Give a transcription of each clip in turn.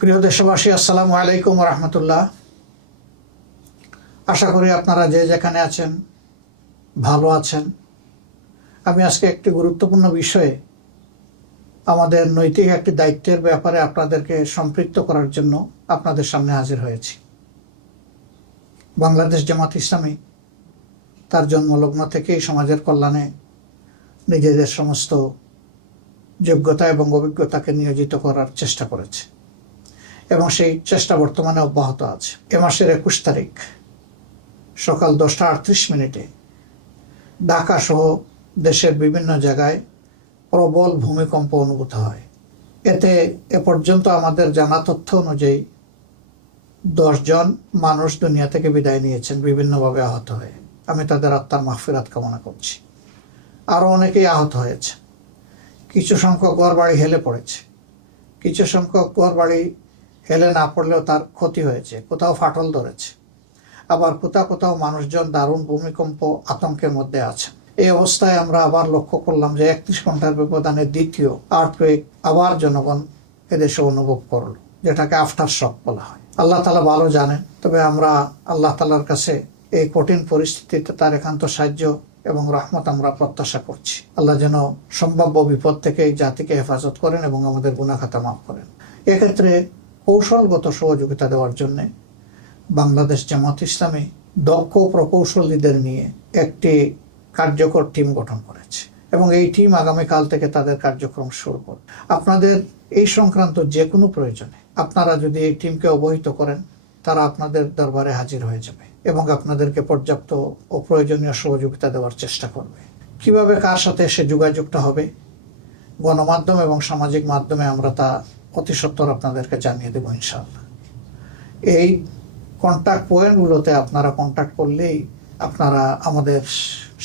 প্রিয় দেশবাসী, আসসালামু আলাইকুম রহমতুল্লাহ। আশা করি আপনারা যে যেখানে আছেন ভালো আছেন। আমি আজকে একটি গুরুত্বপূর্ণ বিষয়ে আমাদের নৈতিক একটি দায়িত্বের ব্যাপারে আপনাদেরকে সম্পৃক্ত করার জন্য আপনাদের সামনে হাজির হয়েছি। বাংলাদেশ জামাত ইসলামী তার জন্মলগ্ন থেকেই সমাজের কল্যাণে নিজেদের সমস্ত যোগ্যতা এবং অভিজ্ঞতাকে নিয়োজিত করার চেষ্টা করেছে এবং সেই চেষ্টা বর্তমানে অব্যাহত আছে। এ মাসের 21 তারিখ সকাল 10:38 ঢাকা সহ দেশের বিভিন্ন জায়গায় প্রবল ভূমিকম্প অনুভূত হয়। এতে এ পর্যন্ত আমাদের জানা তথ্য অনুযায়ী 10 জন মানুষ দুনিয়া থেকে বিদায় নিয়েছেন বিভিন্নভাবে আহত হয়ে। আমি তাদের আত্মার মাগফিরাত কামনা করছি। আরও অনেকেই আহত হয়েছে। কিছু সংখ্যক ঘরবাড়ি হেলে পড়েছে, কিছু সংখ্যক ঘরবাড়ি হেলে না পড়লেও তার ক্ষতি হয়েছে, কোথাও ফাটল ধরেছে, আবার কোথাও মানুষজন দারুণ ভূমিকম্প আতঙ্কের মধ্যে আছে। এই অবস্থায় আমরা আবার লক্ষ্য করলাম যে 31 ঘন্টার ব্যবধানে দ্বিতীয় আর্থকুয়েক আবার জনগণ এদেশে অনুভব করলো, যেটাকে আফটার শক বলা হয়। আল্লাহ তাআলা ভালো জানেন, তবে আমরা আল্লাহ তাআলার কাছে এই কঠিন পরিস্থিতিতে তার একান্ত সাহায্য এবং রহমত আমরা প্রত্যাশা করছি। আল্লাহ যেন সম্ভাব্য বিপদ থেকে এই জাতিকে হেফাজত করেন এবং আমাদের গুনাহ খাতা মাফ করেন। এক্ষেত্রে কৌশলগত সহযোগিতা দেওয়ার জন্য বাংলাদেশ জামাত ইসলামী দক্ষ প্রকৌশলীদের নিয়ে একটি কার্যকর টিম গঠন করেছে এবং এই টিম আগামীকাল থেকে তাদের কার্যক্রম শুরু করবে। আপনাদের এই সংক্রান্ত যে কোনো প্রয়োজনে আপনারা যদি এই টিমকে অবহিত করেন, তারা আপনাদের দরবারে হাজির হয়ে যাবে এবং আপনাদেরকে পর্যাপ্ত ও প্রয়োজনীয় সহযোগিতা দেওয়ার চেষ্টা করবে। কিভাবে কার সাথে এসে যোগাযোগটা হবে, গণমাধ্যম এবং সামাজিক মাধ্যমে আমরা তা অতি সত্বর আপনাদেরকে জানিয়ে দেবো ইনশাআল্লাহ। এই কন্ট্যাক্ট পয়েন্টগুলোতে আপনারা কন্ট্যাক্ট করলেই আপনারা আমাদের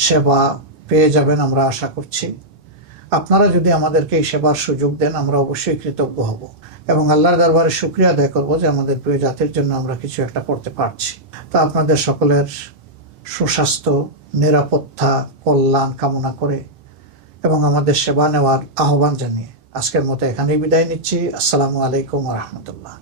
সেবা পেয়ে যাবেন, আমরা আশা করছি। আপনারা যদি আমাদেরকে এই সেবার সুযোগ দেন, আমরা অবশ্যই কৃতজ্ঞ হব এবং আল্লাহর দরবারে শুকরিয়া আদায় করবো যে আমাদের প্রিয় জাতির জন্য আমরা কিছু একটা করতে পারছি। তা আপনাদের সকলের সুস্বাস্থ্য, নিরাপত্তা, কল্যাণ কামনা করে এবং আমাদের সেবা নেওয়ার আহ্বান জানিয়ে আজকের মতো এখানেই বিদায় নিচ্ছি। আসসালামু আলাইকুম রহমতুল্লাহ।